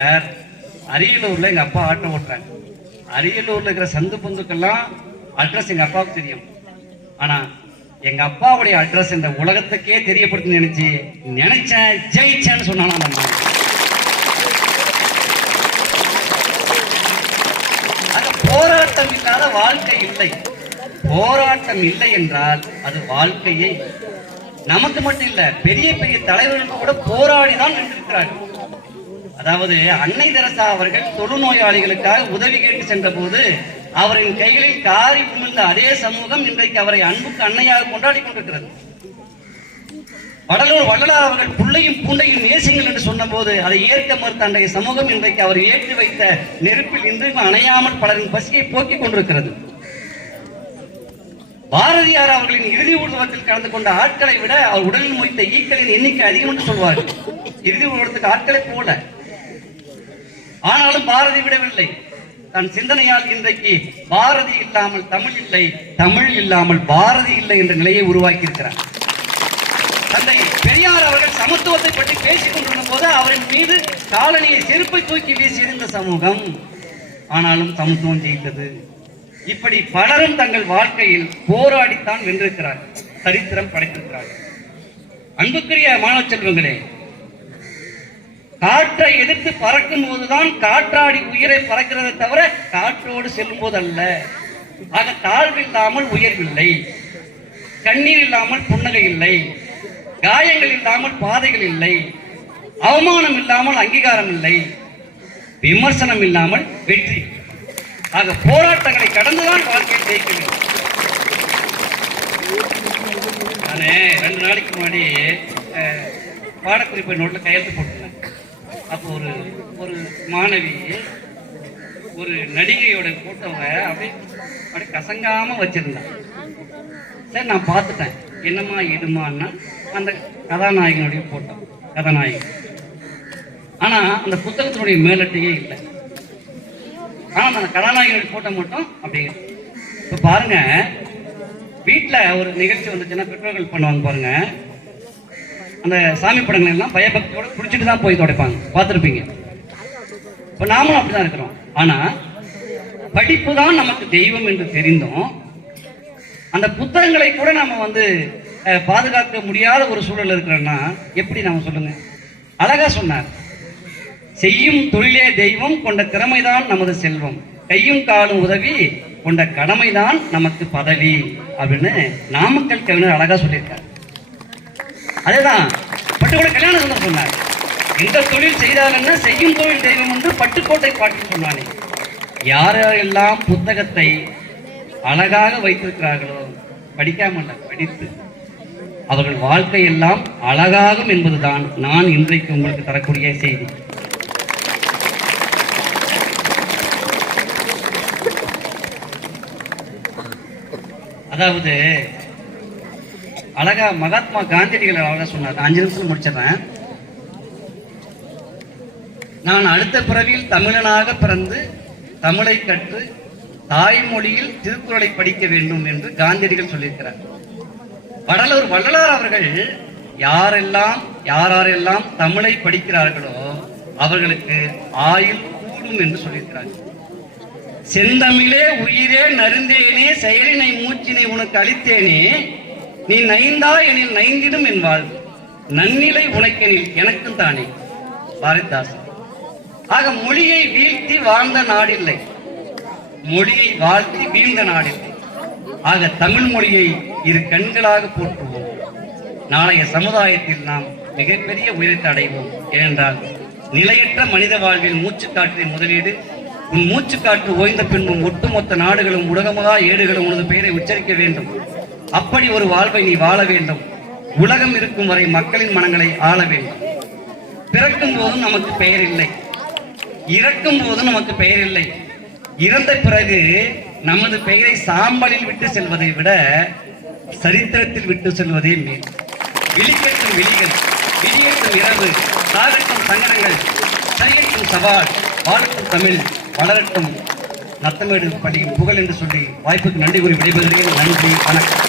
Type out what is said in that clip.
அரியலூர்ல எங்க அப்பா ஆட்டோ ஓட்டுறாங்க. அரியலூர்ல இருக்கிற சந்து பொந்துக்கெல்லாம் அட்ரஸ் எங்க அப்பாவுக்கு தெரியும். ஆனா எங்க அப்பாவுடைய அட்ரஸ் இந்த உலகத்துக்கே தெரியப்படுத்தி நினைச்சேன் ஜெயிச்சேன்னு சொன்னாலும் அந்த மாதிரி அது போராட்டம் இல்லாத வாழ்க்கை இல்லை. போராட்டம் இல்லை என்றால் அது வாழ்க்கையே. நமக்கு மட்டும் இல்ல, பெரிய பெரிய தலைவர்களுக்கு கூட போராடிதான் நின்றிருக்கிறார்கள். அதாவது அன்னை தெரசா அவர்கள் தொழுநோயாளிகளுக்காக உதவி கேட்டு சென்ற போது அவரின் கைகளில் காரி உமிழ்ந்த அதே சமூகம் இன்றைக்கு அவரை அன்புக்கு அன்னையாக கொண்டாடி கொண்டிருக்கிறது. வடலூர் வள்ளலார் அவர்கள் புள்ளையும் பூண்டையும் நேசிங்கள் என்று சொன்ன போது அதை ஏற்க மறுத்த அன்றைய சமூகம் இன்றைக்கு அவர் ஏற்றி வைத்த நெருப்பில் இன்றைக்கும் அணையாமல் பலரின் பசியை போக்கிக் கொண்டிருக்கிறது. பாரதியார் அவர்களின் இறுதி ஊர்வலத்தில் கலந்து கொண்ட ஆட்களை விட அவர் உடலில் மொய்த்த ஈக்களின் எண்ணிக்கை அதிகம் என்று சொல்வார்கள். இறுதி ஊர்வலத்துக்கு ஆட்களை போல. ஆனாலும் பாரதி விடவில்லை. தன் சிந்தனையால் இன்றைக்கு பாரதி இல்லாமல் தமிழ் இல்லை, தமிழ் இல்லாமல் பாரதி இல்லை என்ற நிலையை உருவாக்கி இருக்கிறார். தந்தை பெரியார் அவர்கள் சமத்துவத்தை பற்றி பேசிக் கொண்டிருந்த போது அவரின் மீது காலனியை செருப்பை தூக்கி வீசியிருந்த சமூகம். ஆனாலும் சமத்துவம் ஜெயித்தது. இப்படி பலரும் தங்கள் வாழ்க்கையில் போராடித்தான் வென்றிருக்கிறார்கள், சரித்திரம் படைத்திருக்கிறார்கள். அன்புக்குரிய மாணவ செல்வங்களே, காற்றை எதிர்த்து பறக்கும் போதுதான் காற்றாடி உயிரை பறக்கிறதை தவிர காற்றோடு செல்லும் போது அல்ல. ஆக தாழ்வு இல்லாமல் உயர்வில்லை, கண்ணீர் இல்லாமல் புன்னகை இல்லை, காயங்கள் இல்லாமல் பாதைகள் இல்லை, அவமானம் இல்லாமல் அங்கீகாரம் இல்லை, விமர்சனம் இல்லாமல் வெற்றி. ஆக போராட்டங்களை கடந்துதான் வாழ்க்கையில் ஜெயிக்க வேண்டும். நானே 2 நாளைக்கு முன்னாடி பாடக்குறிப்பு நோட்ல கையெழுத்து போட்டிருந்தேன். அப்போ ஒரு மாணவி ஒரு நடிகையோட போட்டோவை அப்படி கசங்காம வச்சிருந்தேன். சரி, நான் பார்த்துட்டேன். என்னம்மா எடுமான்னா அந்த கதாநாயகனுடைய போட்டோ, கதாநாயகன். ஆனா அந்த புத்தகத்தினுடைய மேலட்டையே இல்லை. ஆனா அந்த கதாநாயகனுடைய போட்டோ மட்டும் அப்படியே. இப்ப பாருங்க, வீட்டுல ஒரு நிகழ்ச்சி வந்துச்சுன்னா பெற்றோர்கள் பண்ணுவாங்க பாருங்க, அந்த சாமி படங்கள் எல்லாம் பயபக்தியோட குடிச்சிட்டு தான் போய் துடைப்பாங்க, பார்த்துருப்பீங்க. இப்ப நாமளும் அப்படிதான் இருக்கிறோம். ஆனா படிப்பு தான் நமக்கு தெய்வம் என்று தெரிந்தும் அந்த புத்தகங்களை கூட நாம பாதுகாக்க முடியாத ஒரு சூழல் இருக்கிறோம்னா எப்படி நாம சொல்லுங்க? அழகா சொன்னார், செய்யும் தொழிலே தெய்வம், கொண்ட திறமைதான் நமது செல்வம், கையும் காலும் உதவி, கொண்ட கடமைதான் நமக்கு பதவி அப்படின்னு நாமக்கல் கவிஞர் அழகா சொல்லியிருக்கார். அதேதான் பட்டுக்கோட்டை கல்யாண சுந்தர் சொன்னார், எந்த தொழில் செய்தாலும் செய்யும் தொழில் தெய்வம் என்று பட்டுக்கோட்டை பாட்டில் சொன்னானே. யாரெல்லாம் புத்தகத்தை அழகாக வைத்திருக்கிறார்களோ, படிக்காமல்ல படித்து, அவர்கள் வாழ்க்கையெல்லாம் அழகாகும் என்பதுதான் நான் இன்றைக்கு உங்களுக்கு தரக்கூடிய செய்தி. அதாவது அழகா மகாத்மா காந்தியடிகள் அழகா சொன்னார். 5 நிமிஷம் முடிச்சிடறேன். நான் அடுத்த பிறவியில் தமிழனாக பிறந்து தமிழை கற்று தாய்மொழியில் திருக்குறளை படிக்க வேண்டும் என்று காந்தியடிகள் சொல்லியிருக்கிறார். வடலூர் வள்ளலார் அவர்கள் யாரெல்லாம் தமிழை படிக்கிறார்களோ அவர்களுக்கு ஆயுள் கூடும் என்று சொல்லியிருக்கிறார்கள். செந்தமிழே உயிரே நருந்தேனே, செயலினை மூச்சினை உனக்கு அளித்தேனே, நீ நைந்தா எனில் நைந்திடும் என் வாழ்வு, நன்னிலை உனக்கெனில் எனக்கும் தானே. பாரதிதாசன். ஆக மொழியை வீழ்த்தி வாழ்ந்த நாடில்லை, மொழியை வாழ்த்தி வீழ்ந்த நாடில்லை. ஆக தமிழ் மொழியை இரு கண்களாக போற்றுவோம். நாளைய சமுதாயத்தில் நாம் மிகப்பெரிய உயரத்தை அடைவோம். ஏனென்றால் நிலையற்ற மனித வாழ்வில் மூச்சுக்காற்றின் முதலீடு. உன் மூச்சுக்காற்று ஓய்ந்த பின்பும் ஒட்டுமொத்த நாடுகளும் உலகமகா ஏடுகளும் உனது பெயரை உச்சரிக்க வேண்டும். அப்படி ஒரு வாழ்வை நீ வாழ வேண்டும். உலகம் இருக்கும் வரை மக்களின் மனங்களை ஆள வேண்டும். பிறக்கும் போதும் நமக்கு பெயர் இல்லை, இறக்கும் போதும் நமக்கு பெயர் இல்லை. இறந்த பிறகு நமது பெயரை சாம்பலில் விட்டு செல்வதை விட சரித்திரத்தில் விட்டு செல்வதே மேல். விழிக்கட்டும் விழிகள், விழியட்டும் இரவு, சாகட்டும் சங்கடங்கள், சரியட்டும் சவால், வாழட்டும் தமிழ், வளரட்டும் நத்தமேடு படியும் புகழ் என்று சொல்லி வாய்ப்புக்கு நன்றி கூறி விடைபெறுகிறேன். நன்றி, வணக்கம்.